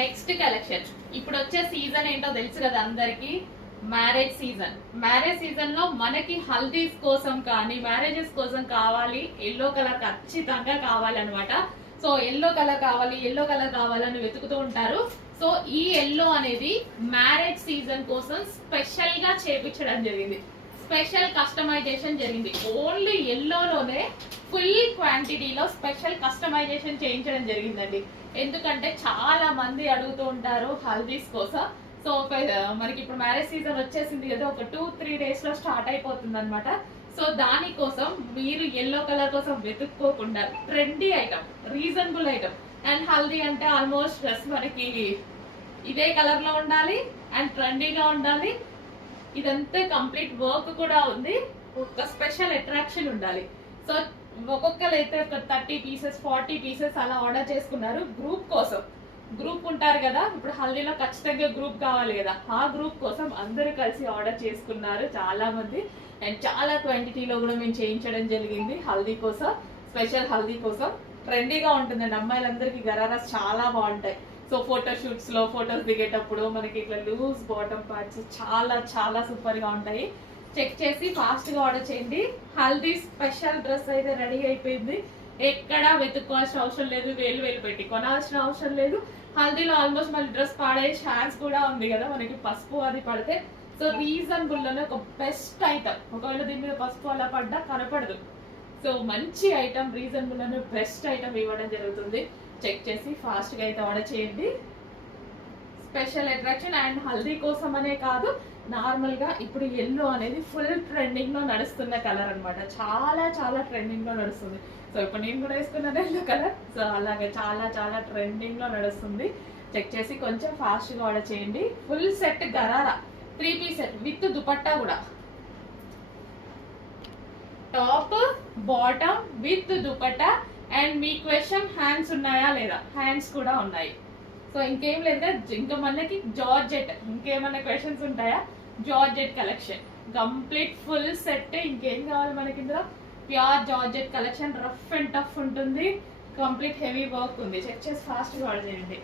Next collection ఇప్పుడు వచ్చే season ఏంటో తెలుసు కదా అందరికి, మ్యారేజ్ సీజన్. మ్యారేజ్ సీజన్ లో మనకి హల్దీస్ కోసం కానీ మ్యారేజెస్ కోసం కావాలి, ఎల్లో కలర్ ఖచ్చితంగా కావాలి అనమాట. సో ఎల్లో కలర్ కావాలి, ఎల్లో కలర్ కావాలని వెతుకుతూ ఉంటారు. సో ఈ ఎల్లో అనేది మ్యారేజ్ సీజన్ కోసం స్పెషల్ గా చేపించడం జరిగింది, స్పెషల్ కస్టమైజేషన్ జరిగింది. ఓన్లీ ఎల్లోలోనే ఫుల్ క్వాంటిటీలో స్పెషల్ కస్టమైజేషన్ చేయించడం జరిగిందండి. ఎందుకంటే చాలా మంది అడుగుతూ ఉంటారు హల్దీస్ కోసం. సో మనకి ఇప్పుడు మ్యారేజ్ సీజన్ వచ్చేసింది కదా, ఒక 2-3 డేస్ లో స్టార్ట్ అయిపోతుంది అనమాట. సో దానికోసం మీరు ఎల్లో కలర్ కోసం వెతుక్కోకుండా trendy item, reasonable item. And haldi అంటే ఆల్మోస్ట్ డ్రెస్ మనకి ఇదే కలర్ లో ఉండాలి అండ్ ట్రెండీగా ఉండాలి. ఇదంతా కంప్లీట్ వర్క్ కూడా ఉంది, ఒక స్పెషల్ అట్రాక్షన్ ఉండాలి. సో ఒక్కొక్కరు అయితే ఒక 30 పీసెస్ 40 పీసెస్ అలా ఆర్డర్ చేసుకున్నారు గ్రూప్ కోసం. గ్రూప్ ఉంటారు కదా, ఇప్పుడు హల్దీలో ఖచ్చితంగా గ్రూప్ కావాలి కదా, ఆ గ్రూప్ కోసం అందరూ కలిసి ఆర్డర్ చేసుకున్నారు చాలా మంది. అండ్ చాలా క్వాంటిటీలో కూడా మేము చేయించడం జరిగింది హల్దీ కోసం, స్పెషల్ హల్దీ కోసం. ట్రెండీగా ఉంటుందండి, అమ్మాయిలందరికీ గరారాస్ చాలా బాగుంటాయి. సో ఫోటో షూట్స్ లో ఫొటోస్ దిగేటప్పుడు మనకి ఇట్లా లూజ్ బాటమ్ పార్ట్స్ చాలా చాలా సూపర్ గా ఉంటాయి. చెక్ చేసి ఫాస్ట్ గా ఆర్డర్ చేయండి. హల్దీ స్పెషల్ డ్రెస్ అయితే రెడీ అయిపోయింది, ఎక్కడా వెతుక్కోవాల్సిన అవసరం లేదు, వేలు వేలు పెట్టి కొనాల్సిన అవసరం లేదు. హల్దీలో ఆల్మోస్ట్ మళ్ళీ డ్రెస్ పాడే ఛాన్స్ కూడా ఉంది కదా మనకి, పసుపు అది పడితే. సో రీజనబుల్ లోనే ఒక బెస్ట్ ఐటమ్, ఒకవేళ దీని మీద పసుపు అలా పడ్డా కనపడదు. సో మంచి ఐటమ్, రీజనబుల్ లోనే బెస్ట్ ఐటమ్ ఇవ్వడం జరుగుతుంది. చెక్ చేసి ఫాస్ట్ గా అయితే ఆర్డర్ చేయండి. Special attraction. అండ్ హల్దీ కోసం అనే కాదు, నార్మల్ గా ఇప్పుడు ఎల్లో అనేది ఫుల్ ట్రెండింగ్ లో నడుస్తున్న కలర్ అనమాట, చాలా చాలా ట్రెండింగ్ లో నడుస్తుంది. సో ఇప్పుడు నేను కూడా వేసుకున్నాను ఎల్లో కలర్. సో అలాగే చాలా చాలా ట్రెండింగ్ లో నడుస్తుంది. చెక్ చేసి కొంచెం ఫాస్ట్ గా ఆర్డర్ చేయండి. Full set gharara 3 piece set with dupatta కూడా, top bottom with dupatta. And మీ క్వశ్చన్ హ్యాండ్స్ ఉన్నాయా లేదా, హ్యాండ్స్ కూడా ఉన్నాయి. సో ఇంకేం లేదా, ఇంకా మనకి జార్జెట్, ఇంకేమన్నా క్వశ్చన్స్ ఉంటాయా? Georgette collection complete full set. ఇంకేం కావాలి మనకి ఇందులో? Pure georgette collection, rough and tough ఉంటుంది, కంప్లీట్ హెవీ వర్క్ ఉంది. చెక్ చేసి ఫాస్ట్ గా ఆర్డర్ చేయండి.